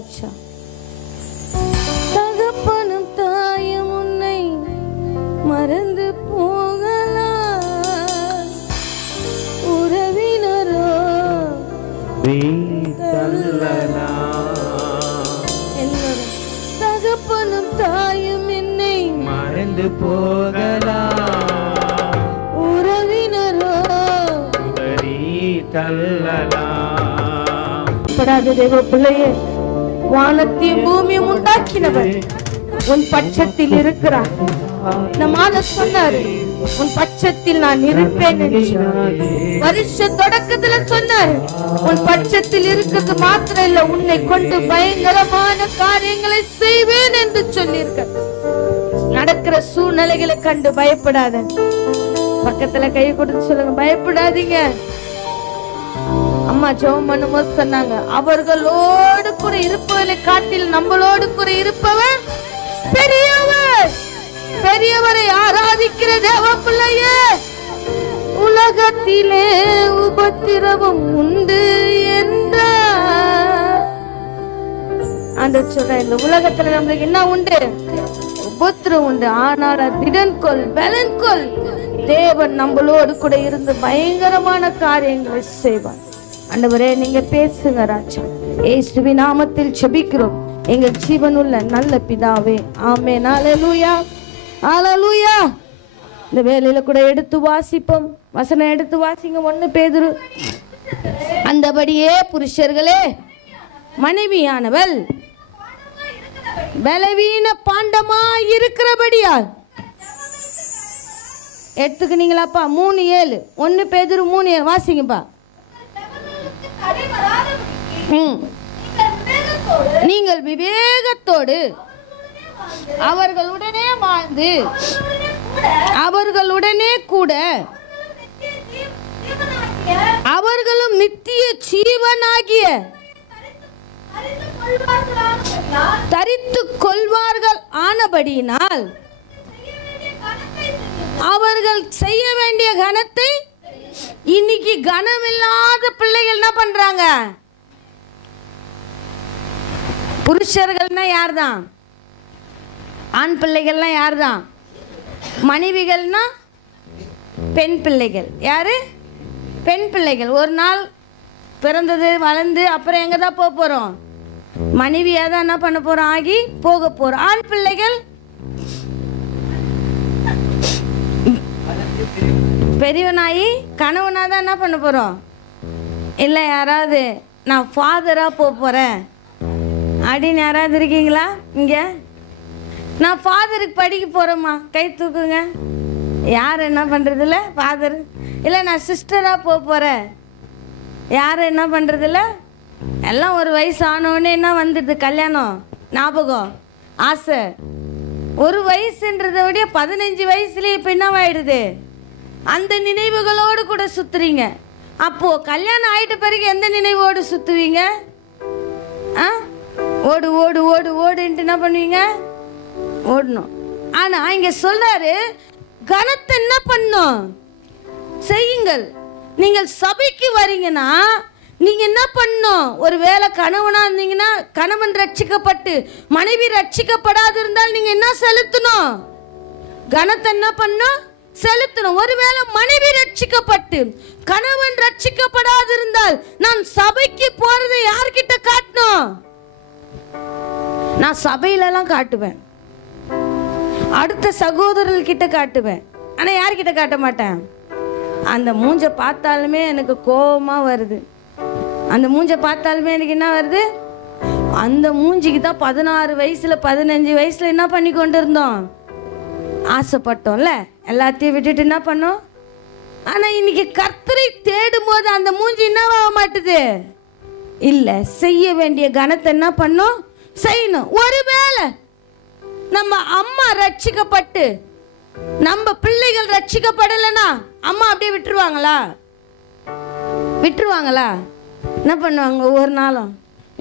ராஜா. தகப்பனும் தாயும் உன்னை மறந்து போகலாம், உறவினரோ எல்லாரும் தகப்பனும் தாயும் என்னை மறந்து போகலாம், உறவினரோ தள்ளலாம். படாத தேவ பிள்ளையே, வானத்தையும் பூமியும் உண்டாக்கினவர் உன் பட்சத்தில் இருக்கிறார். நம் ஆண்டவர் சொன்னாரு, உன் பட்சத்தில் நான் இருப்பேன் என்று. வருஷ தொடக்கத்துல சொன்னாரு, உன் பட்சத்தில் இருக்கிறது மாத்திரம் இல்ல, உன்னை கொண்டு பயங்கரமான காரியங்களை செய்வேன் என்று சொல்லியிருக்க. நடக்கிற சூழ்நிலைகளை கண்டு பயப்படாத. பக்கத்துல கை கொடுத்து சொல்லுங்க, பயப்படாதீங்க. அம்மா ஜெபம் பண்ணும்போது சொன்னாங்க, அவர்களோடு கூட இருப்பவர்களை காட்டில் நம்மளோடு கூட இருப்பவர் பெரியவர். பெரியவரை ஆராதிக்கிற தேவ பிள்ளையே, உலகத்திலே உபத்திரவம் உண்டு என்றார். ஆண்டவர் சொல்ற, இந்த உலகத்துல நம்மளுக்கு என்ன உண்டு? உபத்திரம் உண்டு. ஆனால் திடன் கொள், பலன் கொள். தேவன் நம்மளோடு கூட இருந்து பயங்கரமான காரியங்களை செய்வார். ஆண்டவரே, நீங்க பேசுங்க ராஜா. இயேசுவின் நாமத்தில் ஜெபிக்கிறோம் எங்கள் ஜீவனுள்ள நல்ல பிதாவே, ஆமென். ஹல்லேலூயா, ஹல்லேலூயா. இந்த வேளையில கூட எடுத்து வாசிப்போம். வசனம் எடுத்து வாசிங்க. 1 பேதுரு. அந்தபடியே புருஷர்களே, மனைவியானவள் பலவீன பாண்டமாய் இருக்கிறபடியால். எடுத்துக்கினீங்களாப்பா? 3:7. 1 பேதுரு 3:7 வாசிங்கப்பா. நீங்கள் விவேகத்தோடு அவர்களுடனே வாழ்ந்து அவர்களுடனே கூட அவர்களும் நித்திய ஜீவனாகிய தரித்து கொள்வார்கள் ஆனபடியினால் அவர்கள் செய்ய வேண்டிய கனத்தை. இன்னைக்கு கனமில்லாத பிள்ளைகள் என்ன பண்றாங்க? புருஷர்கள்னா யார் தான்? ஆண் பிள்ளைகள்னா யார் தான்? மனைவிகள்னா பெண் பிள்ளைகள். யாரு? பெண் பிள்ளைகள். ஒரு நாள் பிறந்தது, வளர்ந்து அப்புறம் எங்க தான் போக போறோம்? மனைவியா தான் என்ன பண்ண போறோம்? ஆகி போக போறோம். ஆண் பிள்ளைகள் பெரியவனாயி கணவனா தான் என்ன பண்ண போறோம்? இல்லை யாராவது நான் ஃபாதரா போக போறேன் அப்படின்னு யாராவது இருக்கீங்களா இங்க? நான் ஃபாதருக்கு படிக்க போறேம்மா, கை தூக்குங்க. யார் என்ன பண்றதில்ல? ஃபாதர். இல்லை நான் சிஸ்டரா போக போறேன். யாரும் என்ன பண்றதில்ல? எல்லாம் ஒரு வயசு ஆனவுடனே என்ன வந்துடுது? கல்யாணம் ஞாபகம், ஆசை. ஒரு வயசுன்றதை விட 15 வயசுலேயே இப்போ என்னவாயிடுது? அந்த நினைவுகளோடு கூட சுத்துறீங்க. அப்போ கல்யாணம் ஆயிட்ட பிறகு எந்த நினைவோடு சுத்துவீங்க? ஓடு ஓடு ஓடு ஓடுன்ட்டு என்ன பண்ணுவீங்க? ஓடணும். ஆனா இங்க சொல்றாரு, கனத்தை என்ன பண்ணும்? செய்யுங்கள். நீங்கள் சபைக்கு வரீங்கன்னா நீங்க என்ன பண்ணும்? ஒரு வேளை கணவனா இருந்தீங்கன்னா கணவன் ரட்சிக்கப்பட்டு மனைவி ரட்சிக்கப்படாது இருந்தால் நீங்க என்ன செலுத்தணும்? கனத்தை என்ன பண்ணும்? செலுத்தணும். ஒருவேளை மனைவி ரட்சிக்கப்பட்டு கணவன் ரட்சிக்கப்படாது இருந்தால் நான் சபைக்கு போறதை யார்கிட்ட காட்டணும்? நான் சபையிலலாம் காட்டுவேன், அடுத்த சகோதரர்கிட்ட காட்டுவேன். ஆனா யார்கிட்ட காட்ட மாட்டேன். அந்த மூஞ்ச பார்த்தாலுமே எனக்கு கோபமா வருது. அந்த மூஞ்ச பார்த்தாலுமே எனக்கு என்ன வருது? அந்த மூஞ்சிக்கு தான் 16 வயசுல 15 வயசுல என்ன பண்ணி கொண்டு இருந்தோம்? ஆசைப்பட்டோம்ல. எல்லாத்தையும் விட்டுட்டு என்ன பண்ணோம்? ஆனா இன்னைக்கு கர்த்தரை தேடும் போது அந்த மூஞ்சி என்னவாக மாட்டுது? இல்ல, செய்ய வேண்டிய கனத்தை என்ன பண்ணும்? செய்யணும். ஒருவேளை நம்ம அம்மா ரட்சிக்கப்பட்டு நம்ம பிள்ளைகள் ரட்சிக்கப்படலைன்னா அம்மா அப்படியே விட்டுருவாங்களா? விட்டுருவாங்களா? என்ன பண்ணுவாங்க? ஒவ்வொரு நாளும்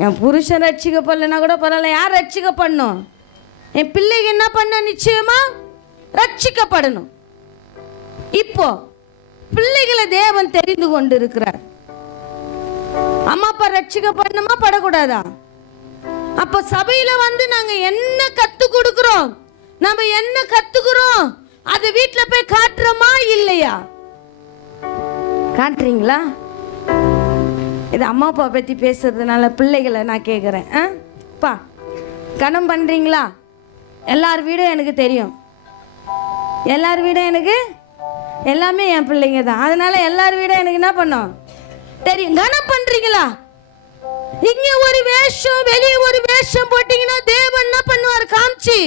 என் புருஷன் ரட்சிக்கப்படலைன்னா கூட பரவாயில்ல, யார் ரட்சிக்கப்படணும்? என் பிள்ளைங்க என்ன பண்ண? நிச்சயமா ரட்சிக்கப்படணும். இப்போ பிள்ளைகளை தேவன் தெரிந்து கொண்டு இருக்கிறார். அம்மா அப்பா ரட்சிக்கப்படணுமா படக்கூடாதா? அப்ப சபையில வந்து நாங்க என்ன கத்து கொடுக்கிறோம், நம்ம என்ன கத்துக்கிறோம், அது வீட்டுல போய் காட்டுறோமா இல்லையா? காட்டுறீங்களா? இது அம்மா அப்பா பத்தி பேசுறதுனால பிள்ளைகளை நான் கேட்குறேன். பா கனம் பண்றீங்களா? எல்லார் வீடும் எனக்கு தெரியும், எல்லார் வீடும் எனக்கு எல்லாமே என் பிள்ளைங்க தான். அதனால எல்லார் வீடும் எனக்கு என்ன பண்ணும் தெரியும். கனம் பண்றீங்களா? இங்க ஒரு வேஷம் வெளியே ஒரு வேஷம் போட்டீங்கன்னா தேவன் என்ன பண்ணுவார்? காமிச்சு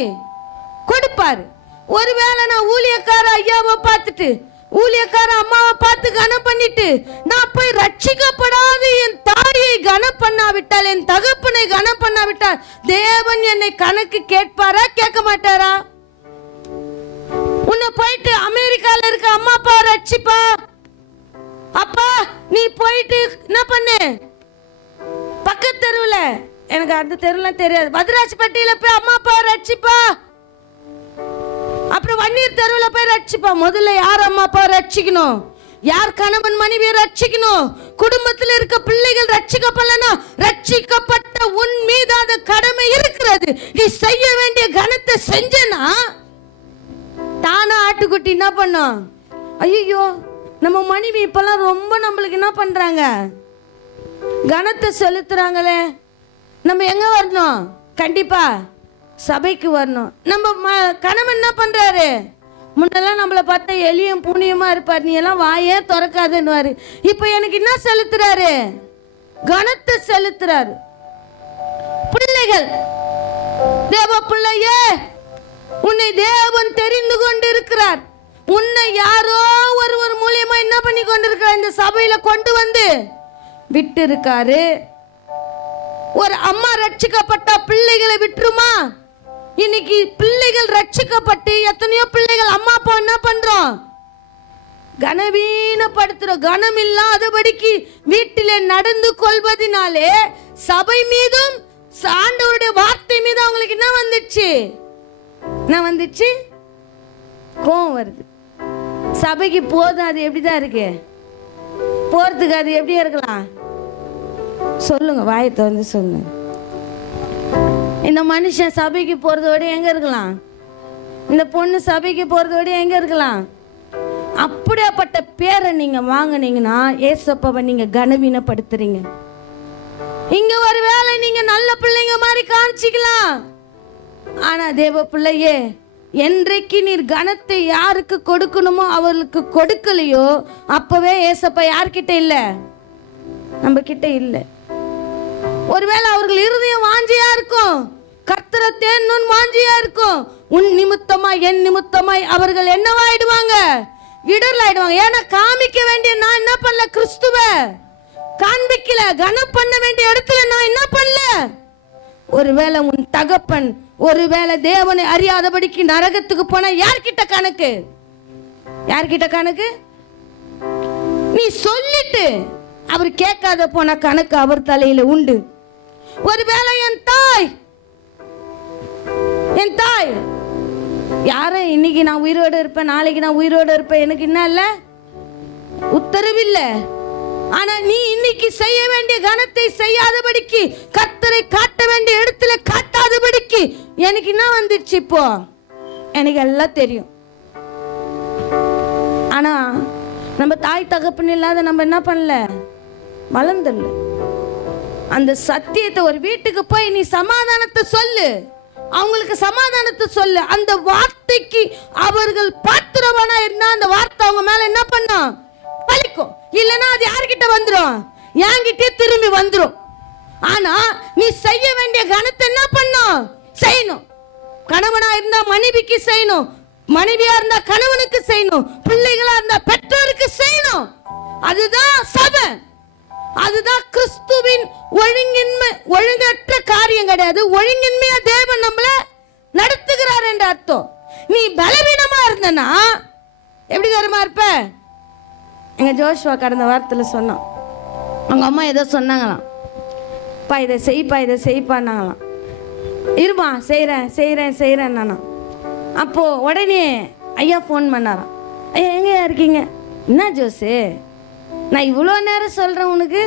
கொடுப்பாரு. ஒருவேளை நான் ஊழியக்கார ஐயாவை பார்த்துட்டு ஊழியக்கார அம்மாவை பார்த்து கனம் பண்ணிட்டு நான் போய் ரட்சிக்கப்படாத என் தாயை கனம் பண்ணாவிட்டால், என் தகப்பனை கனம் பண்ணாவிட்டால் தேவன் என்னை கணக்கு கேட்பாரா கேட்க மாட்டாரா? உன்னை போயிட்டு அமெரிக்கால இருக்க அம்மா அப்பா ரட்சிப்பா, அப்பா நீ போயிட்டு என்ன பண்ணு பக்கத்து தெருவுல, எனக்கு அந்த தெருவுலாம் தெரியாது, மதுராஜ்பட்டியில போய் அம்மா அப்பா ரட்சிப்பா, அப்புறம் வன்னீர் தெருவுல போய் ரட்சிப்பா. முதல்ல யார் அம்மா அப்பா ரட்சிக்கணும்? யார் கணவன் மனைவியை ரட்சிக்கணும்? குடும்பத்தில் இருக்க பிள்ளைகள் ரட்சிக்கப்படலனா ரட்சிக்கப்பட்ட உன் மீது அது கடமை இருக்கிறது. நீ செய்ய வேண்டிய கணத்தை செஞ்சனா தானா ஆட்டுக்குட்டி என்ன பண்ணும்? ஐயோ நம்ம மனைவி இப்பெல்லாம் ரொம்ப நம்மளுக்கு என்ன பண்றாங்க, கணத்தை செலுத்துறாங்களே. நம்ம எங்க வரணும்? கண்டிப்பா சபைக்கு வரணும். நம்ம கணவன் என்ன பண்றாரு? முன்னெல்லாம் நம்மளை பார்த்தா எலியும் பூனியமா இருப்பார், நீ எல்லாம் வாயே திறக்காதுன்னு. இப்ப எனக்கு என்ன செலுத்துறாரு? கணத்தை செலுத்துறாரு. பிள்ளைகள், தேவ பிள்ளையே, உன்னை தேவன் தெரிந்து கொண்டு இருக்கிறார். உன்னை யாரோ ஒரு மூலியமா என்ன பண்ணி கொண்டிருக்கிறார்? இந்த சபையில கொண்டு வந்து விட்டு இருக்காரு. ஒரு அம்மா ரட்சிக்கப்பட்ட பிள்ளைகளை விட்டுருமா? இன்னைக்கு பிள்ளைகள் ரட்சிக்கப்பட்டு எத்தனையோ பிள்ளைகள் அம்மா அப்பா என்ன பண்றோம்? கனவீனப்படுத்துறோம். கனம் இல்லாதபடிக்கு வீட்டிலே நடந்து கொள்வதனாலே சபை மீதும் ஆண்டவருடைய வார்த்தை மீது அவங்களுக்கு என்ன வந்துச்சு? என்ன வந்துச்சு? கோவம் வருது. சபைக்கு போதும், அது எப்படிதான் இருக்கு? போறதுக்கு அது எப்படியா இருக்கலாம்? சொல்லுங்க, வாயத்தை வந்து சொல்லுங்க. இந்த மனுஷன் சபைக்கு போறதோட எங்க இருக்கலாம்? இந்த பொண்ணு சபைக்கு போறதோட எங்க இருக்கலாம்? அப்படியாப்பட்ட பேரை நீங்க வாங்கினீங்கன்னா ஏசப்பாவை நீங்க கனவீனப்படுத்துறீங்க. இங்க ஒரு வேளை நீங்க நல்ல பிள்ளைங்க மாதிரி காமிச்சிக்கலாம், ஆனா தேவ பிள்ளையே, என்றைக்கு நீர் கனத்தை யாருக்கு கொடுக்கணுமோ அவர்களுக்கு கொடுக்கலையோ அப்பவே ஏசப்பா யார்கிட்ட இல்ல? நம்ம கிட்ட இல்ல. ஒருவேளை அவர்கள் இருதயம் வாஞ்சியா இருக்கும், கர்த்தரை தேடணும்னு வாஞ்சியா இருக்கும். உன் நிமித்தமாய் என் நிமித்தமாய் அவர்கள் என்னவாயிடுவாங்க? இடர்லாயிடுவாங்க. ஏன்னா காமிக்க வேண்டிய நான் என்ன பண்ணல? கிறிஸ்துவ காண்பிக்கல. கனம் பண்ண வேண்டிய இடத்துல நான் என்ன பண்ணல? ஒருவேளை உன் தகப்பன் ஒருவேளை தேவனை அறியாதபடிக்கு நரகத்துக்கு போனா யார்கிட்ட கணக்கு? யார்கிட்ட கணக்கு? நீ சொல்லிட்டு அவர் கேட்காத போன கணக்கு அவர் தலையில உண்டு. ஒருவேளை என் தாய் யாரும் இன்னைக்கு நான் உயிரோடு இருப்பேன், நாளைக்கு நான் உயிரோடு இருப்பேன், எனக்கு என்ன இல்ல உத்தரவில்ல. ஆனா நீ இன்னைக்கு செய்ய வேண்டிய கணத்தை செய்யாதபடிக்கு, கர்த்தரை காட்ட வேண்டிய இடத்துல காட்டாதபடிக்கு எனக்கு என்ன வந்துச்சு? இப்போ எனக்கு எல்லாம் தெரியும். ஆனா நம்ம தாய் தகப்பன் இல்லாத நம்ம என்ன பண்ணல? வளர்ந்துடல. அந்த சத்தியத்தை ஒரு வீட்டுக்கு போய் நீ சமாதானத்தை சொல்லு, அவங்களுக்கு சமாதானத்தை சொல்லு. அந்த வார்த்தைக்கு அவர்கள் பாத்திரவானா இருந்தா அந்த வார்த்தை அவங்க மேல என்ன பண்ணும்? பலிக்கும். இல்லைன்னா அது யார்கிட்ட வந்துடும்? என்கிட்டே திரும்பி வந்துடும். ஆனா நீ செய்ய வேண்டிய கணத்தை என்ன பண்ணும்? செய்யணும். கணவனா இருந்தா மனைவிக்கு செய்யணும், மனைவியா இருந்தா கணவனுக்கு செய்யணும், பிள்ளைகளா இருந்தா பெற்றோருக்கு செய்யணும். அதுதான் சபை. அதுதான் கிறிஸ்துவின் ஒழுங்கின்மை. ஒழுங்கற்ற காரியம் கிடையாது. ஒழுங்கின்மையா தேவன் நம்மள நடத்துகிறார் என்ற அர்த்தம். நீ பலவீனமா இருந்தனா எப்படி தரமா இருப்ப? எங்க ஜோஷ்வா கடந்த வாரத்தில் சொன்னான், அவங்க அம்மா ஏதோ சொன்னாங்களாம், பா இதை செய்ப்பா இதை செய்ப்பான்னாங்களாம். இருமா செய்கிறேன் செய்கிறேன் செய்கிறேன் நானா. அப்போது உடனே ஐயா ஃபோன் பண்ணாராம், ஐயா எங்கேயா இருக்கீங்க? என்ன ஜோஸு, நான் இவ்வளோ நேரம் சொல்கிறேன் உனக்கு,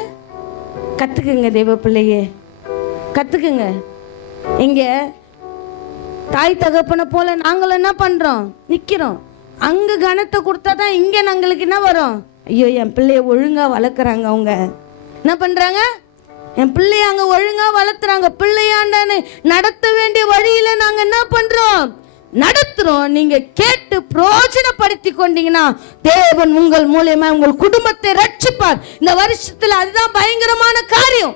கற்றுக்குங்க தேவ பிள்ளையே, கற்றுக்குங்க. இங்க தாய் தகப்பனை போல நாங்களும் என்ன பண்றோம், நிக்கிறோம். அங்க கனத்தை கொடுத்தாதான் இங்க நாங்களுக்கு என்ன வரும், ஐயோ என் பிள்ளைய ஒழுங்கா வளர்க்குறாங்க, அவங்க என்ன பண்றாங்க, என் பிள்ளைய அங்க ஒழுங்கா வளர்த்துறாங்க, பிள்ளையாண்டானே நடத்த வேண்டிய வழியில நாங்க என்ன பண்றோம், நடத்துறோம். நீங்க கேட்டு பிரயோஜனப்படுத்தி கொண்டீங்கன்னா தேவன் உங்கள் மூலமா உங்கள் குடும்பத்தை ரட்சிப்பார். இந்த வருஷத்துல அதுதான் பயங்கரமான காரியம்.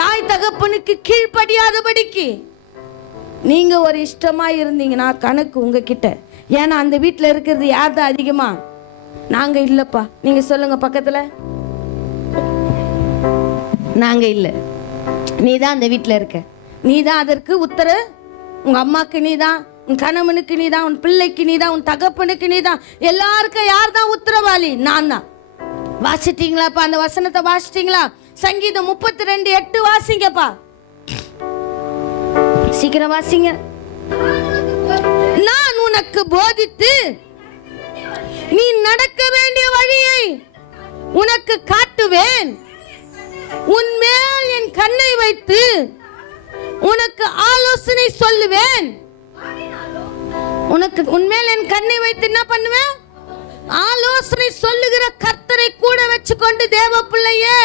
தாய் தகப்பனுக்கு கீழ்ப்படியாதபடிக்கு நீங்க ஒரு இஷ்டமா இருந்தீங்கன்னா கணக்கு உங்ககிட்ட. ஏன்னா அந்த வீட்டுல இருக்கிறது யார் தான் அதிகமா, நாங்க இல்லப்பா. நீங்க சொல்லுங்க பக்கத்துல, நாங்க இல்ல, நீ தான் அந்த வீட்டுல இருக்க, நீ தான் அதற்கு உத்தர. உங்க அம்மாக்கு நீ தான், உன் கணவனுக்கு நீ தான், உன் பிள்ளைக்கு நீ தான், உன் தகப்பனுக்கு நீ தான். எல்லாருக்கும் யார் தான் உத்தரவாளி, நான் தான். வாசிட்டீங்களாப்பா அந்த வசனத்தை, வாசிட்டீங்களா? சங்கீதம் 32:8 வாசிங்கப்பா, சீக்கிரம் வாசிங்க. நான் உனக்கு போதித்து நீ நடக்க வேண்டிய வழியை உனக்கு காட்டுவேன், உன்மேல் என் கண்ணை வைத்து உனக்கு ஆலோசனை சொல்லுவேன். உனக்கு உன்மேல் என் கண்ணை வைத்து என்ன பண்ணுவேன், ஆலோசனை சொல்லுகிற கர்த்தரை கூட வச்சுக்கொண்டு தேவ பிள்ளையே,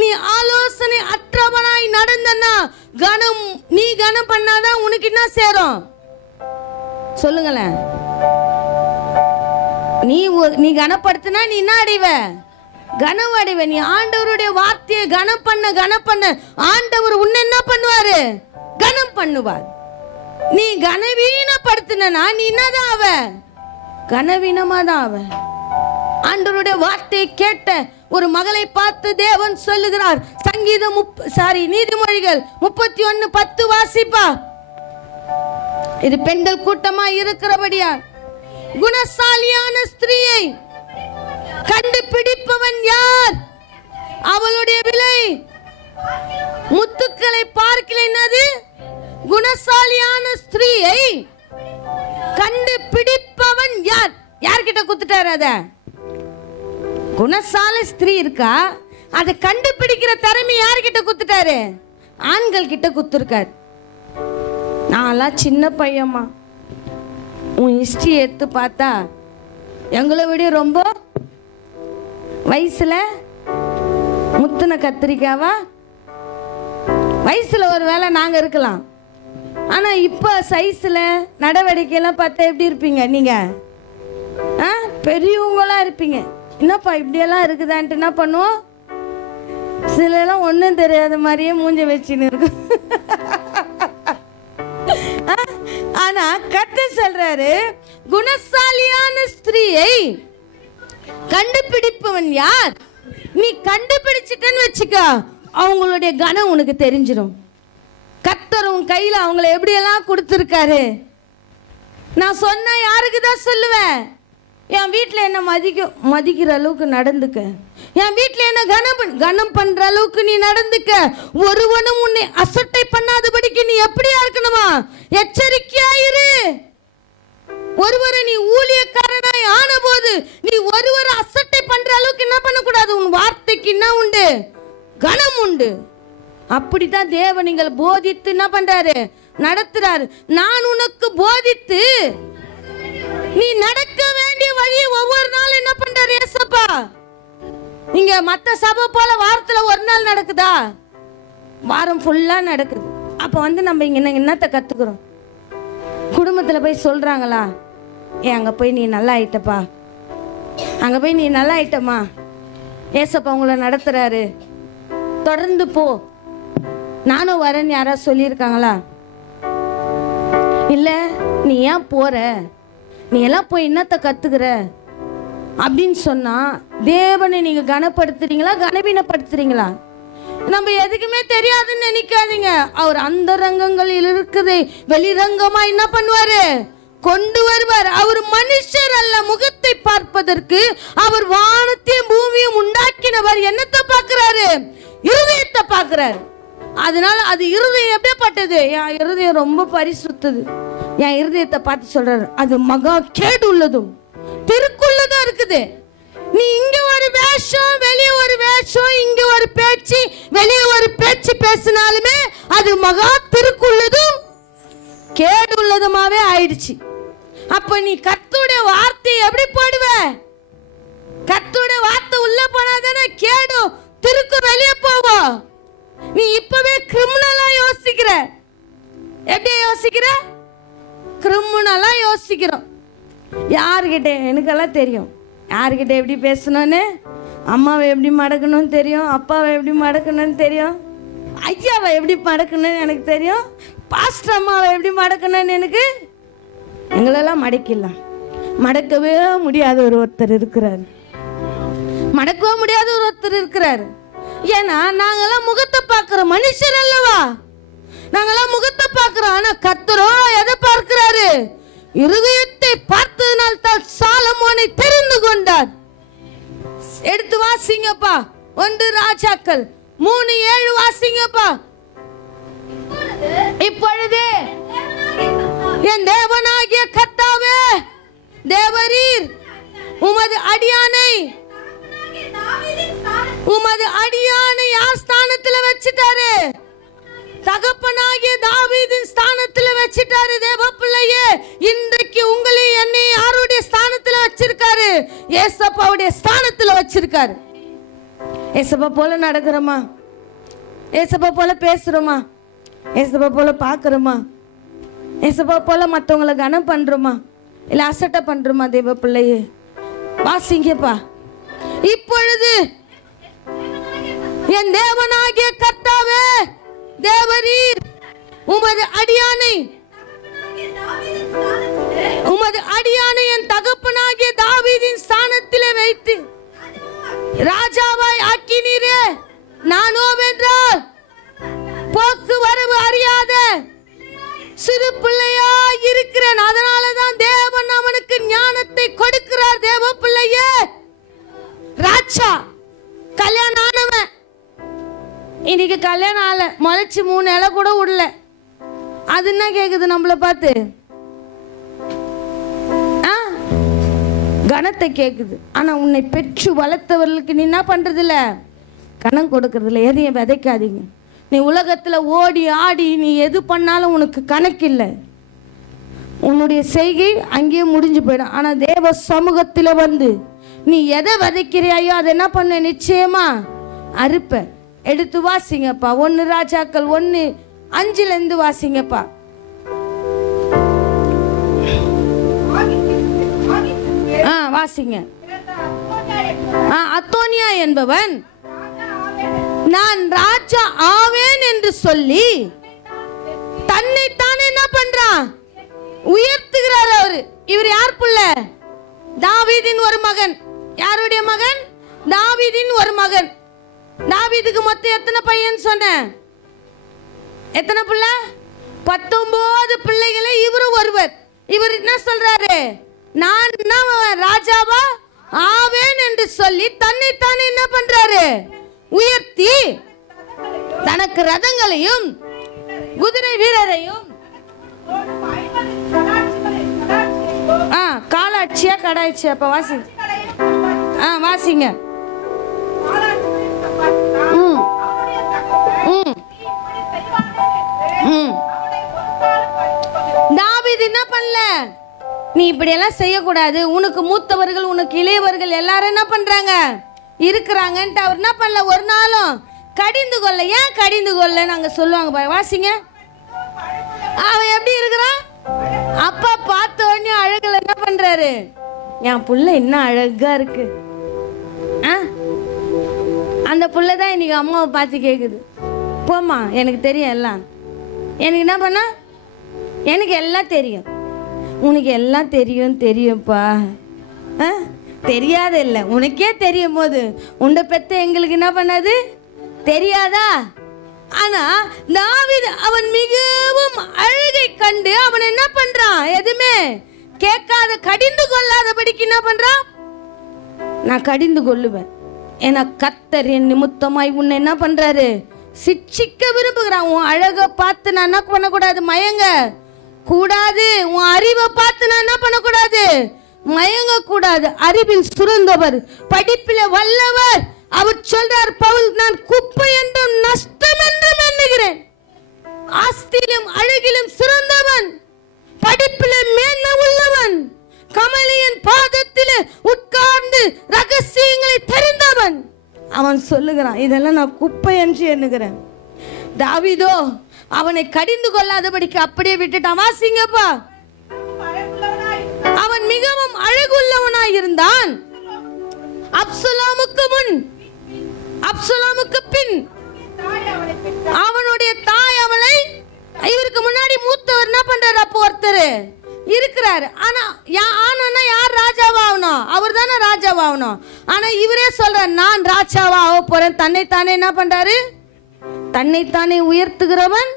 நீ ஆலோசனை அற்றவனாய் நடந்தனா கனம், நீ கனம் பண்ணாதான் உனக்கு என்ன சேரும் சொல்லுங்களேன். நீ கனப்படுத்தினா நீ என்ன அடைவ, கனம் அடைவ. நீ ஆண்டவருடைய வார்த்தையை கனம் பண்ண ஆண்டவர் உன்னை என்ன பண்ணுவாரு, கனம் பண்ணுவார். நீ கனவீனப்படுத்தினா நீ என்னதான் ஆவ, கனவீனமா தான் ஆவ. ஆண்டவருடைய வார்த்தையை கேட்ட ஒரு மகளை பார்த்து தேவன் சொல்லுகிறார். சங்கீதம் நீதிமொழிகள் 31:10 வாசிப்பா. இது பெண்கள் கூட்டமா இருக்கிறபடியா, குணசாலியான ஸ்திரீயை கண்டுபிடிப்பவன் யார், அவளுடைய விலை முத்துக்களை பார்க்கலைன்னது. குணசாலியான ஸ்திரீயை கண்டுபிடிப்பவன் யார், யார்கிட்ட குத்துட்டாரு அத, குணசாலி ஸ்திரீ இருக்கா, அதை கண்டுபிடிக்கிற திறமை யார்கிட்ட குத்துட்டாரு, ஆண்கள் கிட்ட குத்துருக்காரு. நான்லாம் சின்ன பையம்மா, உன் ஹிஸ்டரி எடுத்து பார்த்தா எங்களை விட ரொம்ப வயசுல முத்துன கத்திரிக்காவா, வயசுல ஒரு வேளை நாங்க இருக்கலாம், ஆனா இப்ப சைஸ்ல நடவடிக்கையெல்லாம் பார்த்தா எப்படி இருப்பீங்க நீங்க, பெரியவங்களா இருப்பீங்க. என்னப்பா இப்படியெல்லாம் இருக்குதான்ட்டு என்ன பண்ணுவோம், சிலெல்லாம் ஒன்றும் தெரியாத மாதிரியே மூஞ்ச வச்சுன்னு இருக்கும். ஆனா கர்த்தர் சொல்றாரு, குணசாலியான ஸ்திரீயை கண்டுபிடிப்பவன் யார். நீ கண்டுபிடிச்சிட்டன்னு வச்சுக்க, அவங்களுடைய கனம் உனக்கு தெரிஞ்சிடும். கர்த்தர் உன் கையில அவங்கள எப்படியெல்லாம் கொடுத்துருக்காரு. நான் சொன்ன யாருக்கு தான் சொல்லுவேன், என் வீட்டில் என்ன மதிக்கிற அளவுக்கு நடந்துக்க, என் வீட்டில் என்ன கனம் பண்ற அளவுக்கு நீ நடந்துக்க, ஒருவனும் உன்னை அசட்டை பண்ணாதபடிக்கு நீ எப்படியா இருக்கணுமா, எச்சரிக்கையாயிரு. ஒருவரை நீ ஊழியக்காரனாய் ஆன போது நீ ஒருவரை அசட்டை பண்ற அளவுக்கு என்ன பண்ணக்கூடாது, உன் வார்த்தைக்கு என்ன உண்டு, கனம் உண்டு. அப்படித்தான் தேவன் நீங்கள் போதித்து என்ன பண்றாரு, நடத்துறாரு. நான் உனக்கு போதித்து நீ நடக்க வேண்டிய வழியை ஒவ்வொரு நாள் என்ன பண்றாரு ஏசப்பா. இங்க மத்த சபை போல வாரத்துல ஒரு நாள் நடக்குதா, வாரம் ஃபுல்லா நடக்குது. அப்ப நம்ம இங்க என்னத்தை கத்துக்கிறோம், குடும்பத்துல போய் சொல்றாங்களா, அங்க போய் நீ நல்லா ஆயிட்டப்பா, அங்க போய் நீ நல்லா ஆயிட்டமா, ஏசப்பா உங்களை நடத்துறாரு, தொடர்ந்து போ, நானும் வரேன்னு யாராவது சொல்லியிருக்காங்களா? இல்ல நீ ஏன் போற, நீ எல்லாம் போய் என்னத்தை கத்துக்கிற அப்படின்னு சொன்னா தேவனை நீங்க கனப்படுத்துறீங்களா, கனவீனப்படுத்துறீங்களா? நம்ம எதுக்குமே தெரியாதுன்னு நினைக்காதீங்க. அவர் அந்த ரங்கங்களில் இருக்குது வெளிரங்கமா என்ன பண்ணுவாரு, கொண்டு வருவார். அவர் மனுஷர் அல்ல, முகத்தை பார்ப்பதற்கு அவர் வானத்தையும் பூமியும் உண்டாக்கினவர். என்னத்தை பார்க்கிறாரு, இருதயத்தை பார்க்கிறாரு. அதனால அது இருதயம் எப்படிப்பட்டது, என் இருதயம் ரொம்ப பரிசுத்தது, என் இருதயத்தை பார்த்து சொல்றாரு, அது மகா கேடு உள்ளதும் திருக்குள்ளதும் இருக்குது. நீ இங்க ஒரு வேஷம் வெளியே ஒரு வேஷம், இங்க ஒரு பேச்சு வெளியே ஒரு பேச்சு பேசினாலுமே அது மகா திருக்குள்ளது பாவமாவே ஆயிடுச்சு. அப்ப நீ கர்த்தருடைய வார்த்தை எப்படி போடுவ? கர்த்தருடைய வார்த்தை உள்ள போனாதானே கேடும் திருக்கும் வெளியே போவோம். நீ இப்பவே கிரிமினலா யோசிக்கிற. எப்படி யோசிக்கிற? கிரிமினலா யோசிக்கிறோம். யாருக்கிட்ட எனக்கெல்லாம் தெரியும், யாருக்கிட்ட எப்படி பேசணும்னு, அம்மாவை எப்படி மடக்கணும்னு தெரியும், அப்பாவை எப்படி மடக்கணும்னு தெரியும், ஐயாவை எப்படி மடக்கணும்னு எனக்கு தெரியும், பாஸ்டர் அம்மாவை எப்படி மடக்கணும்னு எனக்கு. எங்களெல்லாம் மடக்கிடலாம். மடக்கவே முடியாத ஒருத்தர் இருக்கிறார். மடக்கவே முடியாத ஒருத்தர் இருக்கிறார். ஏன்னா நாங்கெல்லாம் முகத்தை பார்க்கிற மனுஷர் அல்லவா? நாங்கெல்லாம் முகத்தை பார்க்கிறோம். ஆனா கர்த்தரோ எதை பார்க்கிறாரு? இருதயத்தை பார்த்ததினால் தான் சாலமோனை தெரிந்து கொண்டார். எடுத்து வாசிங்கப்பா. 1 ராஜாக்கள் 3:7 வாசிங்கப்பா. இப்பொழுது என் தேவனாகிய கர்த்தாவே, தேவரீர் உமது அடியானை யார் ஸ்தானத்துல வச்சிட்டாரு? தகப்பனாகிய தாவீதின் ஸ்தானத்துல வச்சிட்டாரு. தேவ பிள்ளையே, இன்றைக்கு உங்களை என்னை யாருடைய ஸ்தானத்துல வச்சிருக்காரு? ஏசப்பாவுடைய ஸ்தானத்துல வச்சிருக்காரு. ஏசப்பா போல நடக்கிறோமா? ஏசப்பா போல பேசுறோமா? ஏசப்பா போல பாக்குறோமா? ஏசப்பா போல மற்றவங்களை கனம் பண்றோமா, இல்ல அசட்டை பண்றோமா? தேவ பிள்ளையே வாசிங்கப்பா. இப்பொழுது என் தேவனாகிய கர்த்தாவே, தேவரீர் உமது அடியானை என் தகப்பனாகிய தாவீதின் ஸ்தானத்திலே வைத்து ராஜாவாய் ஆக்கினீரே. நானோ வென்றால் போக்குவரவு அறியாத சிறு பிள்ளையா இருக்கிறேன். அதனாலதான் தேவன் அவனுக்கு ஞானத்தை கொடுக்கிறார். தேவ பிள்ளையே, ராஜா கல்யாணம் ஆனவன் இன்னைக்கு கல்யாணம் ஆல, முளைச்சு 3 இலை கூட விடல. அது என்ன கேக்குது நம்மளை பார்த்து? கனத்தை கேக்குது. ஆனா உன்னை பெற்று வளர்த்தவர்களுக்கு நீ என்ன பண்றது இல்ல? கணம் கொடுக்கறது இல்லை. எதையும் விதைக்காதீங்க. நீ உலகத்துல ஓடி ஆடி நீ எது பண்ணாலும் உனக்கு கணக்கு இல்லை. உன்னுடைய செய்கை அங்கேயே முடிஞ்சு போயிடும். ஆனா தேவ சமூகத்துல வந்து நீ எதை விதைக்கிறியாயோ அதை என்ன பண்ண? நிச்சயமா அறுப்ப. எடுத்து வாசிங்கப்பா. 1 ராஜாக்கள் 1:5 வாசிங்கப்பா. வாசிங்க. அத்தோனியா என்பவன் நான் ராஜா ஆவேன் என்று சொல்லி தன்னைத்தானே என்ன பண்றான்? உயர்த்துகிறார். அவரு இவர் யார் புள்ள? தாவீதின் ஒரு மகன். யாருடைய மகன்? தாவீதின் ஒரு மகன். தாவீதுக்கு மொத்தம் எத்தனை பையன் சொன்னேன்? எத்தனை பிள்ளை? 19 பிள்ளைகளை இவரு ஒருவர். இவர் என்ன சொல்றாரு? நான் ராஜாவா ஆவேன் என்று சொல்லி தன்னைத்தானே என்ன பண்றாரு? உயர்த்தி தனக்கு ரதங்களையும் குதிரை வீரரையும் காலாட்சியா கடாய்ச்சியா? அப்ப வாசிங்க. வாசிங்க. தாவீது என்ன பண்ணல? நீ இப்படி எல்லாம் செய்யக்கூடாது, உனக்கு மூத்தவர்கள் உனக்கு இளையவர்கள் எல்லாரும் என்ன பண்றாங்க இருக்கிறாங்கன்ட்டு அவர் என்ன பண்ணல? ஒரு நாளும் கடிந்து கொள்ள. ஏன் கடிந்து கொள்ள நாங்க சொல்லுவாங்க. வாசிங்க. அவன் எப்படி இருக்கிறான்? அப்பா பார்த்த உடனே அழகுல என்ன பண்றாரு? என் புள்ள என்ன அழகா இருக்கு. அந்த புள்ளதான் இன்னைக்கு அம்மாவை பார்த்து கேக்குது, போமா எனக்கு தெரியும் எல்லாம். எனக்கு என்ன பண்ண? எனக்கு எல்லாம் தெரியும். உனக்கு எல்லாம் தெரியும்ப்பா. தெரியாத இல்லை, உனக்கே தெரியும் போது உன்னை பெத்த எங்களுக்கு என்ன பண்ணாது? தெரியாதா? ஆனா தாவீது அவன் மிகவும் அழகை கண்டு அவன் என்ன பண்றான்? எதுவுமே கேட்காத, கடிந்து கொள்ளாதபடிக்கு என்ன பண்றான்? நான் கடிந்து கொள்ளுவேன். ஏன்னா கர்த்தர் என் நிமித்தமாய் உன்னை என்ன பண்றாரு? சிட்சிக்க விரும்புகிறான். உன் அழகை பார்த்து நான் என்ன பண்ணக்கூடாது? மயங்க கூடாது. உன் அறிவை பார்த்து நான் என்ன பண்ணக்கூடாது? மயங்க கூடாது. அறிவில் சுரந்தவர், படிப்பில வல்லவர். அவர் சொல்றார், பவுல் நான் குப்பை என்றும் நஷ்டம் என்றும் எண்ணுகிறேன், ஆஸ்தியிலும் அழகிலும் சிறந்தவன், படிப்பிலே மேன்மை உள்ளவன், கமலியின் பாதத்திலே உட்கார்ந்து ரகசியங்களை தெரிந்தவன். அவன் சொல்லுகிறான், இதெல்லாம் நான் குப்பை என்று எண்ணுகிறேன். தாவீதோ அவனை கடிந்து கொள்ளாதபடிக்கு அப்படியே விட்டுட்டான். வாசிங்கப்பா. அவன் மிகவும் அழகுள்ளவனாய் இருந்தான். அப்சலோமுக்கு முன், அப்சலோமுக்கு பின் அவனுடைய தாய் அவளை, இவருக்கு முன்னாடி மூத்தவர் என்ன பண்றாரு? அப்போ ஒருத்தர் இருக்கிறாரு. ஆனா யார் ராஜாவாகணும்? அவர் தானே ராஜாவாகணும். ஆனா இவரே சொல்ற, நான் ராஜாவா ஆக போறேன். தன்னைத்தானே என்ன பண்றாரு? தன்னைத்தானே உயர்த்துகிறவன்,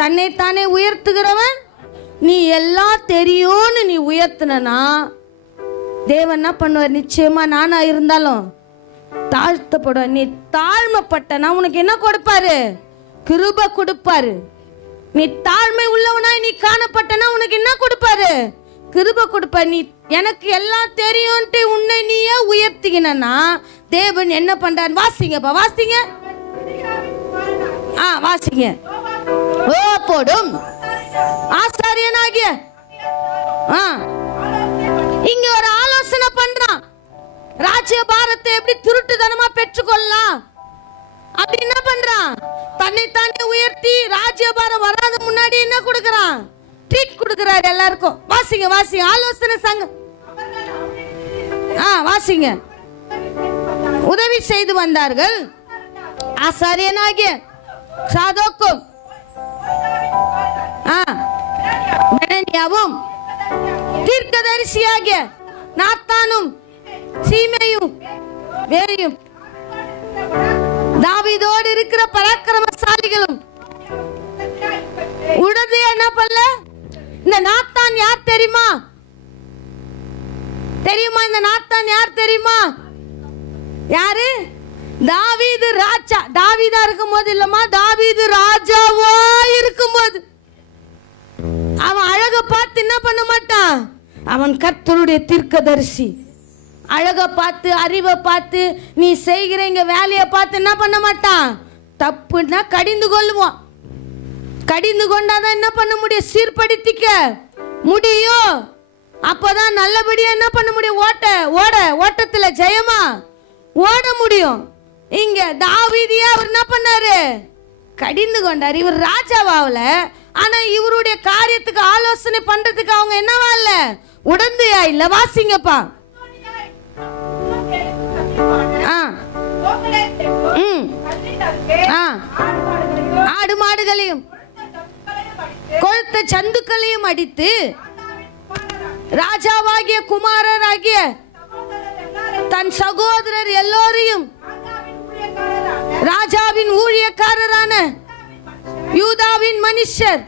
தன்னைத்தானே உயர்த்துகிறவன். நீ எல்லாம் தெரியும்னு நீ உயர்த்தினா தேவன் என்ன பண்ணுவார்? நிச்சயமா நானா இருந்தாலும் தாழ்த்தப்படுவ. நீ தாழ்மைப்பட்டனா உனக்கு என்ன கொடுப்பாரு? கிருபை கொடுப்பாரு. நீ தாழ்மை உள்ளவனாய் நீ காணப்பட்டனா உனக்கு என்ன கொடுப்பாரு? கிருபை கொடுப்பாரு. நீ எனக்கு எல்லாம் தெரியும்ட்டு உன்னை நீயே உயர்த்திக்கினா தேவன் என்ன பண்றாரு? வாசிங்கப்பா, வாசிங்க. வாசிங்க. ஓ போடும் ஆசாரியனாகிய இங்க ஒரு ஆலோசனை பண்றான். ராஜ்ய பாரத்தை எப்படி திருட்டுத்தனமா பெற்றுக்கொள்ளலாம் அப்படி என்ன பண்றான்? தன்னைத்தானே உயர்த்தி ராஜ்யபாரம் வராத முன்னாடி என்ன கொடுக்கறான்? ட்ரீட் கொடுக்கறாரு எல்லாருக்கும். வாசிங்க, வாசிங்க. ஆலோசனை சங்கம். வாசிங்க. உதவி செய்து வந்தார்கள் ஆசாரியனாகிய சாதோக்கும் பெனாயாவும் தீர்க்கதரிசியாகிய நாத்தானும் சீமேயும் வேயும் தாவீதோடு இருக்கிற பராக்கிரமசாலிகளும் உடனே என்ன பண்ணல? இந்த நாத்தான் யார் தெரியுமா? தெரியுமா? இந்த நாத்தான் யார் தெரியுமா? யாரு? தாவீது ராஜா. தாவீதா இருக்கும்போது இல்லம்மா, தாவீது ராஜாவா இருக்கும்போது அவன் அழக பார்த்து என்ன பண்ண மாட்டான்? அவன் கர்த்தருடைய தீர்க்கதரிசி. அழக பார்த்து, அறிவை பார்த்து, நீ செய்கிற இங்க வேலையை பார்த்து என்ன பண்ண மாட்டான்? தப்புன்னா கடிந்து கொள்ளுவான். கடிந்து கொண்டாதான் என்ன பண்ண முடியும்? சீர்படுத்திக்க முடியும். அப்பதான் நல்லபடியா என்ன பண்ண முடியும்? ஓட்டத்துல ஜெயமா ஓட முடியும். இங்க தாவீதியா அவர் என்ன பண்ணாரு? கடிந்து கொண்டார். இவர் ராஜாவாவல, ஆனா இவருடைய காரியத்துக்கு ஆலோசனை பண்றதுக்கு அவங்க என்னவா இல்ல? உடந்தையா இல்ல. வாசிங்கப்பா. ஆடு மாடுகளையும் கொழுத்த சந்துக்களையும் அடித்து ராஜாவாகிய குமாரராகிய தன் சகோதரர் எல்லோரையும் ராஜாவின் ஊழியக்காரரான யூதாவின் மனுஷர்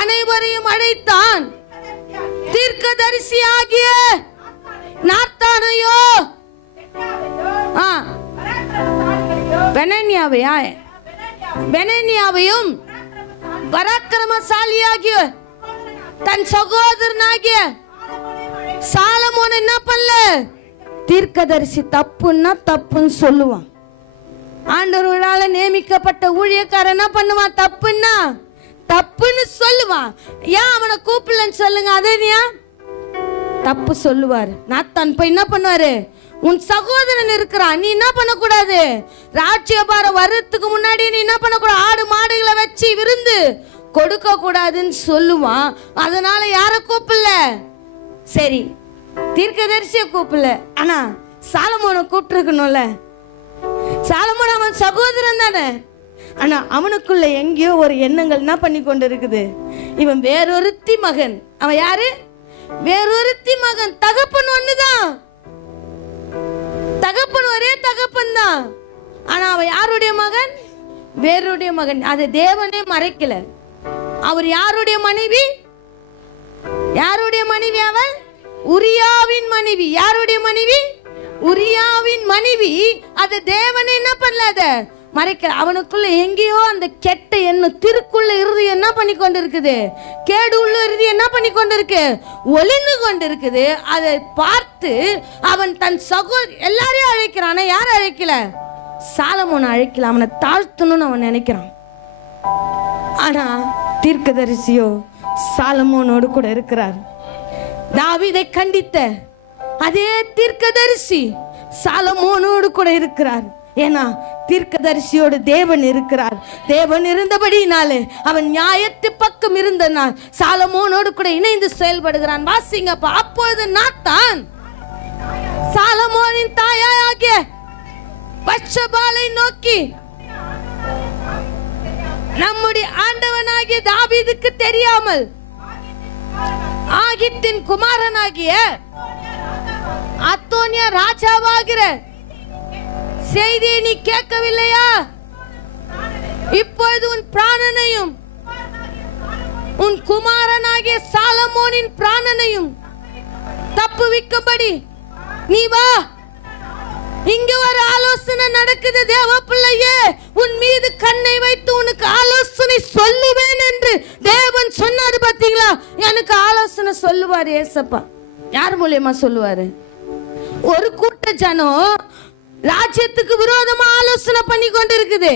அனைவரையும் அழைத்தான். தீர்க்கதரிசி ஆகிய நாத்தானையோ பெனாயாவையும் பராக்கிரமசாலியாகிய தன் சகோதரனாகிய சாலமோன் என்ன பண்ணல? தீர்க்கதரிசி. தப்புன்னா தப்புன்னு சொல்லுவான். ஆண்டவரால நியமிக்கப்பட்ட ஊழியக்காரன் என்ன பண்ணுவான்? தப்புன்னா தப்புன்னு சொல்லுவான். ஏன் அவனை கூப்பிடலன்னு சொல்லுங்க. அதே தப்பு சொல்லுவாரு. நாத்தான் போய் என்ன பண்ணுவாரு? உன் சகோதரன் இருக்கிறான், நீ என்ன பண்ணக்கூடாது? ராஜ்யபாரம் வர்றதுக்கு முன்னாடி நீ என்ன பண்ணக்கூடாது? ஆடு மாடுகளை வச்சு விருந்து கொடுக்க கூடாதுன்னு சொல்லுவான். அதனால யார கூப்பிடல? சரி, தீர்க்கதரிசிய கூப்பிடல, ஆனா சாலமோனை கூப்பிட்டுருக்கணும்ல. சாலமோன் அவன் சகோதரன் தானே. ஆனா அவனுக்குள்ள எங்கேயோ ஒரு எண்ணங்கள் என்ன பண்ணி கொண்டு இருக்குது? இவன் வேறொருத்தி மகன். அவன் யாரு? வேறொருத்தி மகன். தகப்பன் ஒண்ணுதான், தகப்பன் ஒரே தகப்பன் தான். ஆனா அவன் யாருடைய மகன்? வேறொருடைய மகன். அதை தேவனே மறைக்கல. அவர் யாருடைய மனைவி? யாருடைய மனைவி? அவள் உரியாவின் மனைவி. யாருடைய மனைவி? உரியாவின் மனைவி. அது தேவனே என்ன பண்ணல? மறைக்க. அவனுக்குள்ள எங்கேயோ அந்த கெட்ட எண்ணம், திருக்குள்ள இறுதி என்ன பண்ணி கொண்டு இருக்குது? கேடு உள்ள இறுதி என்ன பண்ணி கொண்டு இருக்கு? ஒளிந்து கொண்டு இருக்குது. அதை பார்த்து அவன் தன் எல்லாரையும் அழைக்கிறான். யாரை அழைக்கல? சாலமோனை அழைக்கல. அவனை தாழ்த்தணும்னு அவன் நினைக்கிறான். ஆனா தீர்க்கதரிசியோ சாலமோனோடு கூட இருக்கிறார். தாவீதை கண்டித்த அதே தீர்க்கதரிசி சாலமோனோடு கூட இருக்கிறார். ஏன்னா தீர்க்கதரிசியோடு தேவன் இருக்கிறார். தேவன் இருந்தபடினாலே அவன் நியாயத்து பக்கம் இருந்த நாள் சாலமோனோடு கூட இணைந்து செயல்படுகிறான். வாசிங்கப்பா. அப்பொழுது நாத்தான் சாலமோனின் தாயாகிய பத்சபாலை நோக்கி, நம்முடைய ஆண்டவனாகிய தாவீதுக்கு தெரியாமல் ஆகித்தின் குமாரனாகிய அத்தோனியா ராஜாவாகிற செய்தியை நீ கேட்கவில்லையா? இப்பொழுது உன் பிராணனையும் உன் குமாரனாகிய சாலமோனின் பிராணனையும் தப்புவிக்கும்படி நீ வா. இங்க ஒரு ஆலோசனை நடக்குது தேவ பிள்ளையே. உன் மீது கண்ணை வைத்து உனக்கு ஆலோசனை சொல்லுவேன் என்று தேவன் சொன்னாரு. பாத்தீங்களா? எனக்கு ஆலோசனை சொல்லுவாரு ஏசப்பா. யார் மூலியமா சொல்லுவாரு? ஒரு கூட்ட ஜனம் ராஜ்யத்துக்கு விரோதமா ஆலோசனை பண்ணி கொண்டு இருக்குது.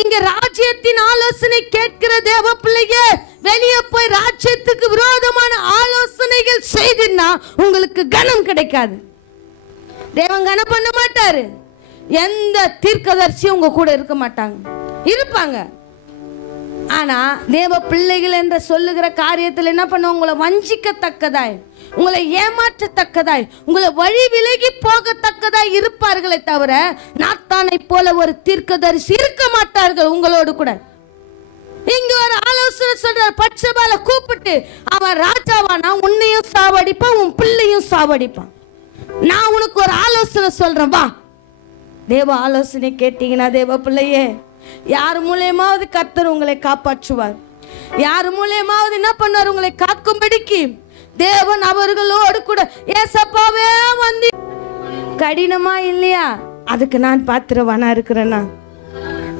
இங்க ராஜ்யத்தின் ஆலோசனை கேட்கிற தேவ பிள்ளையே, வெளியே போய் ராஜ்யத்துக்கு விரோதமான ஆலோசனைகள் செய்தினா உங்களுக்கு கனம் கிடைக்காது. தேவன் கனம் பண்ண மாட்டாரு. எந்த தீர்க்கதரிசியும் உங்க கூட இருக்க மாட்டாங்க. இருப்பாங்க, ஆனா தேவ பிள்ளைகள் என்ற சொல்லுகிற காரியத்தில் என்ன பண்ண, உங்களை வஞ்சிக்கத்தக்கதாய், உங்களை ஏமாற்றத்தக்கதாய், உங்களை வழி விலகி போகத்தக்கதாய் இருப்பார்களே தவிர நாத்தானை போல ஒரு தீர்க்கதரிசி இருக்க மாட்டார்கள் உங்களோடு கூட. இங்க ஒரு ஆலோசனை சொல்ற பட்சபால கூப்பிட்டு, அவன் ராஜாவானா உன்னையும் சாவடிப்பான், உன் பிள்ளையும் சாவடிப்பான். நான் உனக்கு ஒரு ஆலோசனை சொல்றேன், வா. தேவ ஆலோசனை கேட்டீங்கன்னா தேவ பிள்ளையே, யார் மூலியமாவது கர்த்தர் உங்களை காப்பாற்றுவார். யார் மூலியமாவது என்ன பண்ணார், உங்களை காக்கும்படிக்கு தேவன் அவர்களோடு கூட. ஏசப்பாவே வந்து கடினமா இல்லையா? அதுக்கு நான் பாத்திரவானா இருக்கிறேனா?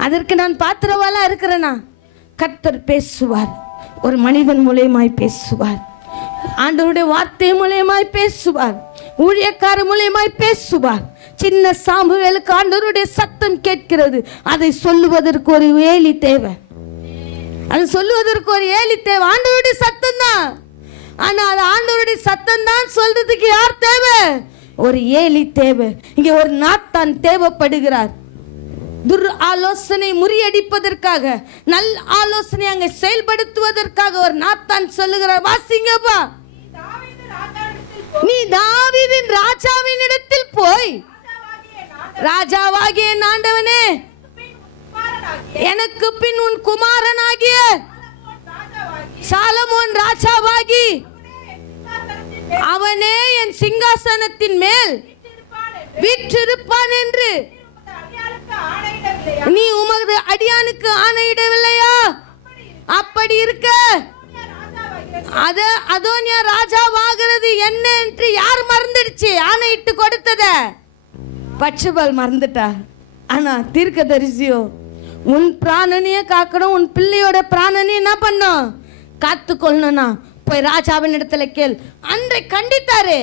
அதற்கு நான் பாத்திரவாளா இருக்கிறேனா? கர்த்தர் பேசுவார். ஒரு மனிதன் மூலியமாய் பேசுவார். ஆண்டவருடைய வார்த்தை மூலியமாய் பேசுவார். ஊழியக்கார மூலியமாய் பேசுவார். சின்ன சாமுவேலுக்கு ஆண்டவருடைய சத்தம் கேட்கிறது. அதை சொல்லுவதற்கு ஒரு ஏலி தேவை. அது சொல்லுவதற்கு ஒரு ஏலி தேவை. ஆண்டவருடைய சத்தம் தான். ஆனா அது ஆண்டவருடைய சத்தம் தான் சொல்றதுக்கு யார் தேவை? ஒரு ஏலி தேவை. இங்க ஒரு நாத்தான் தேவைப்படுகிறார். துர் ஆலோசனை முறியடிப்பதற்காக, நல் ஆலோசனை அங்க செயல்படுத்துவதற்காக ஒரு நாத்தான் சொல்லுகிறார். வாசிங்கப்பா. நீ தாவீதின் ராஜாவின் இடத்தில் போய், ராஜாவாகிய ஆண்டவனே, எனக்கு பின் உன் குமாரனாகிய சாலமோன் ராஜாவாகி அவனே என் சிங்காசனத்தின் மேல் வீற்றிருப்பான் என்று நீ உமது அடியானுக்கு ஆணையிடவில்லையா? அப்படி இருக்க அதோனியா ராஜாவாகிறது என்ன என்று யார் மறந்துடுச்சு? ஆணையிட்டு கொடுத்தத பட்சபால் மறந்துட்டா. ஆனா தீர்க்கதரிசியோ, உன் பிராணனையே காக்கணும், உன் பிள்ளையோட பிராணனையும் என்ன பண்ணும், காத்து கொள்ளணும்னா போய் ராஜாவின் இடத்துல கேள். அன்றை கண்டித்தாரு.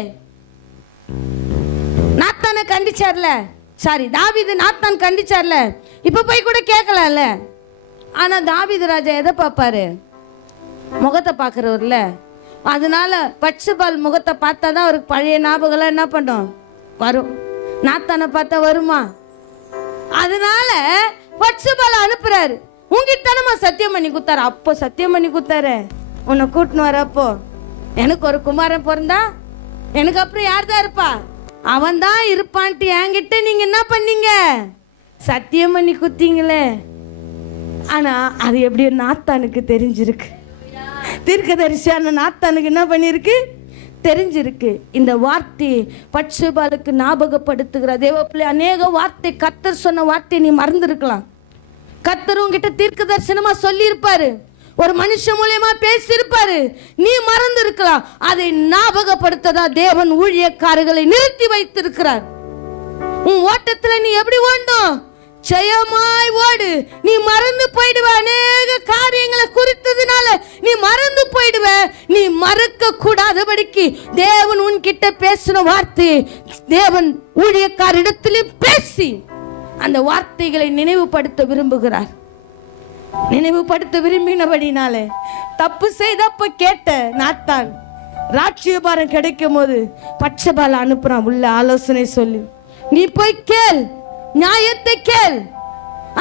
நாத்தானை கண்டிச்சார்ல, சாரி தாவீது நாத்தான் கண்டிச்சார்ல, இப்ப போய் கூட கேட்கலாம்ல. ஆனா தாவீது ராஜா எதை பார்ப்பாரு? முகத்தை பார்க்கிறவர்ல. அதனால பட்சபால் முகத்தை பார்த்தாதான் அவருக்கு பழைய ஞாபகம் என்ன பண்ணும், வரும். நாத்தானை பார்த்தா வருமா? அதனால பட்சபால அனுப்புறாரு. உங்ககிட்ட நம்ம சத்தியம் பண்ணி கொடுத்தாரு. அப்போ சத்தியம் பண்ணி கொடுத்தாரு, உன்னை கூட்டின்னு வர. அப்போ எனக்கு ஒரு குமாரன் பிறந்தா எனக்கு அப்புறம் யார் தான் இருப்பா? அவன் தான் இருப்பான்ட்டு என்கிட்ட நீங்க என்ன பண்ணீங்க? சத்தியம் பண்ணி குத்தீங்களே. ஆனா அது எப்படி நாத்தானுக்கு தெரிஞ்சிருக்கு. தீர்க்கதரிசியான நாத்தானுக்கு என்ன பண்ணிருக்கு? தெரிஞ்சிருக்கு. இந்த வார்த்தை பட்சபாலுக்கு ஞாபகப்படுத்துகிற தேவ பிள்ளை. அநேக வார்த்தை கர்த்தர் சொன்ன வார்த்தை நீ மறந்துருக்கலாம். கர்த்தர் உங்ககிட்ட தீர்க்க தரிசனமா சொல்லி இருப்பாரு, ஒரு மனுஷன் மூலியமா பேசியிருப்பாரு, நீ மறந்து இருக்கலாம். அதை ஞாபகப்படுத்ததா தேவன் ஊழியக்காரர்களை நிறுத்தி வைத்திருக்கிறார். உன் ஓட்டத்துல நீ எப்படி ஓடும்? ஜெயமாய் ஓடு. நீ மறந்து போயிடுவ. அநேக காரியங்களை குறித்ததுனால நீ மறந்து போயிடுவ. நீ மறக்க கூடாதபடிக்கு தேவன் உன்கிட்ட பேசின வார்த்தை தேவன் ஊழியக்காரிடத்திலும் பேசி அந்த வார்த்தைகளை நினைவுபடுத்த விரும்புகிறார். நினைவுபடுத்த விரும்பினபடினாலே தப்பு செய்தப்ப கேட்ட நாத்தான் ராட்சியபாரம் கிடைக்கும் போது பட்சபால அனுப்புறான் உள்ள ஆலோசனை சொல்லி, நீ போய் கேள், நியாயத்தை கேள்.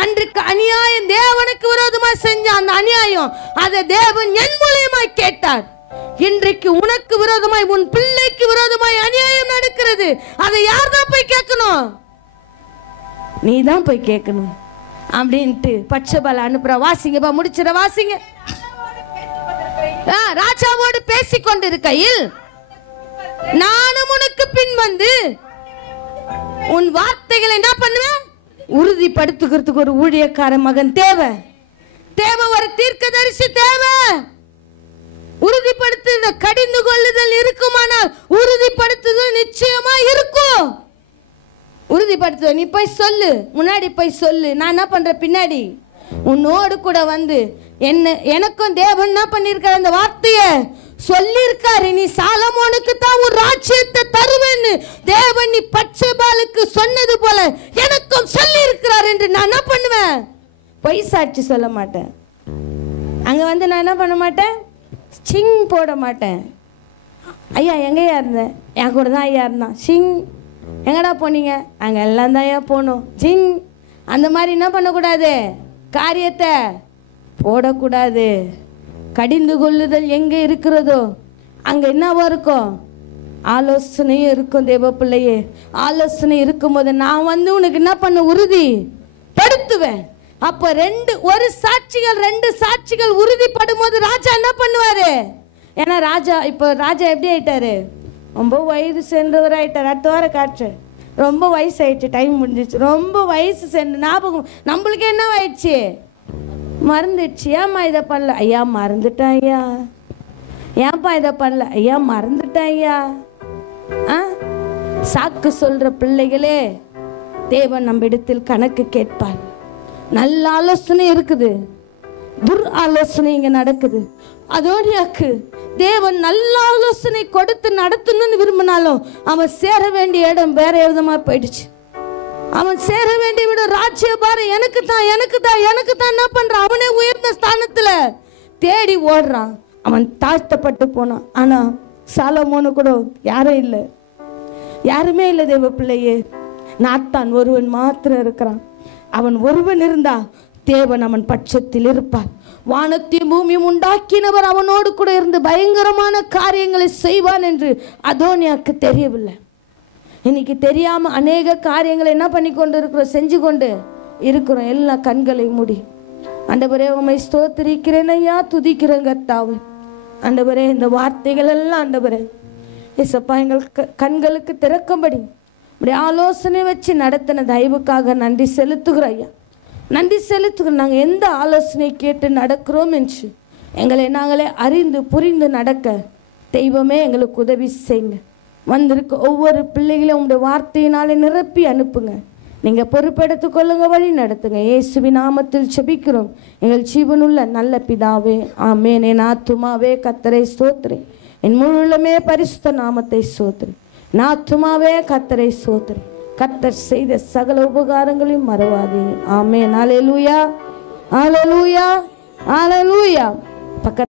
அன்றைக்கு அநியாயம் தேவனுக்கு விரோதமாக செஞ்ச அந்த அநியாயம் அதை தேவன் என் மூலியமாய் கேட்டார். இன்றைக்கு உனக்கு விரோதமாய் உன் பிள்ளைக்கு விரோதமாய் அநியாயம் நடக்கிறது. அதை யார் தான் போய் கேட்கணும்? நீ தான் போய் கேட்கணும் அப்படின்ட்டு பட்சபால அனுப்புற. வாசிங்கப்பா, முடிச்சிட வாசிங்க. ராஜாவோடு பேசிக் கொண்டிருக்கையில் நானும் உனக்கு பின் வந்து உன் வார்த்தைகளை என்ன பண்ணுவேன்? உறுதிப்படுத்துகிறதுக்கு ஒரு ஊழியக்கார மகன் தேவை. ஒரு தீர்க்கதரிசி தேவை. உறுதிப்படுத்த கடிந்து கொள்ளுதல் இருக்குமானால் உறுதிப்படுத்துதல் நிச்சயமா இருக்கும். உறுதிப்படுத்து. நீ போய் சொல்லு, முன்னாடி போய் சொல்லு. நான் என்ன பண்ற பின்னாடி உன்னோடு கூட வந்து எனக்கும் தேவன் என்ன பண்ணிருக்காரு? அந்த வார்த்தையை சொல்லியிருக்காரு. நீ சாலமோனுக்கு தான் ஒரு ராஜ்யத்தை தருவேன்னு தேவன் நீ பட்சபாலுக்கு சொன்னது போல எனக்கும் சொல்லி இருக்கிறார் என்று நான் என்ன பண்ணுவேன்? பொய் சாட்சி சொல்ல மாட்டேன். அங்க வந்து நான் என்ன பண்ண மாட்டேன்? சிங் போட மாட்டேன். ஐயா எங்கேயா இருந்தேன்? என் கூட தான் ஐயா இருந்தான். சிங் எங்கடா போனீங்க? அங்கே எல்லாம் தான் ஐயா போனோம். சிங் அந்த மாதிரி என்ன பண்ணக்கூடாது, காரியத்தை போடக்கூடாது. கடிந்து கொள்ளுதல் எங்கே இருக்கிறதோ அங்கே என்னவோ இருக்கும்? ஆலோசனையும் இருக்கும். தேவ பிள்ளையே, ஆலோசனை இருக்கும்போது நான் வந்து உனக்கு என்ன பண்ண உறுதி படுத்துவேன். அப்போ ஒரு சாட்சிகள் 2 சாட்சிகள் உறுதிப்படும் போது ராஜா என்ன பண்ணுவாரு? ஏன்னா இப்போ ராஜா எப்படி ஆயிட்டாரு? ரொம்ப வயது சென்றவர் ஆயிட்டார். அடுத்த வாரம் காற்று ரொம்ப வயசு ஆயிடுச்சு, டைம் முடிஞ்சிச்சு. ரொம்ப வயசு சென்று ஞாபகம் நம்மளுக்கு என்ன ஆயிடுச்சு? மறந்துடுச்சு. ஏம்மா இதை பண்ணல? ஐயா மறந்துட்டேன் ஐயா. ஏன்பா இதை பண்ணல? ஐயா மறந்துட்டேன் ஐயா. சாக்கு சொல்ற பிள்ளைகளே, தேவன் நம்ம இடத்தில் கணக்கு கேட்பார். நல்ல ஆலோசனை இருக்குது, துர் ஆலோசனை இங்க நடக்குது. அதோடியாக்கு தேவன் நல்ல ஆலோசனை கொடுத்து நடத்தணும்னு விரும்பினாலும் அவன் சேர வேண்டிய இடம் வேற விதமா போயிடுச்சு. அவன் சேர வேண்டிய விட ராஜ்யபாரம் எனக்கு தான் என்ன பண்றான்? அவனே உயர்ந்த ஸ்தானத்துல தேடி ஓடுறான். அவன் தாழ்த்தப்பட்டு போனான். ஆனா சாலமோனு கூட யாரும் இல்லை, யாருமே இல்லை. தேவ பிள்ளையே, நாத்தான் ஒருவன் மாத்திரம் இருக்கிறான். அவன் ஒருவன் இருந்தா தேவன் அவன் பட்சத்தில் இருப்பார். வானத்தையும் பூமியும் உண்டாக்கினவர் அவனோடு கூட இருந்து பயங்கரமான காரியங்களை செய்வான் என்று அதோனியாக்கு தெரியவில்லை. இன்னைக்கு தெரியாம அநேக காரியங்களை என்ன பண்ணி கொண்டு இருக்கிறோம், செஞ்சு கொண்டு இருக்கிறோம். எல்லா கண்களை மூடி ஆண்டவரே உம்மை ஸ்தோத்திரிக்கிறேன் ஐயா, துதிக்கிறேன் கர்த்தாவே. ஆண்டவரே இந்த வார்த்தைகள் எல்லாம் ஆண்டவரே ஏசப்பா எங்கள் கண்களுக்கு திறக்கும்படி இப்படி ஆலோசனை வச்சு நடத்தின தயவுக்காக நன்றி செலுத்துகிறோம் ஐயா, நன்றி செலுத்துகிறோம். நாங்கள் எந்த ஆலோசனை கேட்டு நடக்கிறோம் என்று எங்களை நாங்களே அறிந்து புரிந்து நடக்க தெய்வமே எங்களுக்கு உதவி செய்யுங்க. வந்திருக்க ஒவ்வொரு பிள்ளைகளையும் உங்களுடைய வார்த்தையினாலே நிரப்பி அனுப்புங்க. நீங்கள் பொறுப்பெடுத்துக் கொள்ளுங்க, வழி நடத்துங்க. இயேசுவின் நாமத்தில் செபிக்கிறோம் எங்கள் ஜீவனுள்ள நல்ல பிதாவே, ஆமென். என் ஆத்துமாவே கர்த்தரை ஸ்தோத்திரி, என் முழுமே பரிசுத்த நாமத்தை ஸ்தோத்திரி. என் ஆத்துமாவே கர்த்தரை ஸ்தோத்திரி, கர்த்தர் செய்த சகல உபகாரங்களையும் மறவாதே. ஆமென். அல்லேலூயா, அல்லேலூயா, அல்லேலூயா.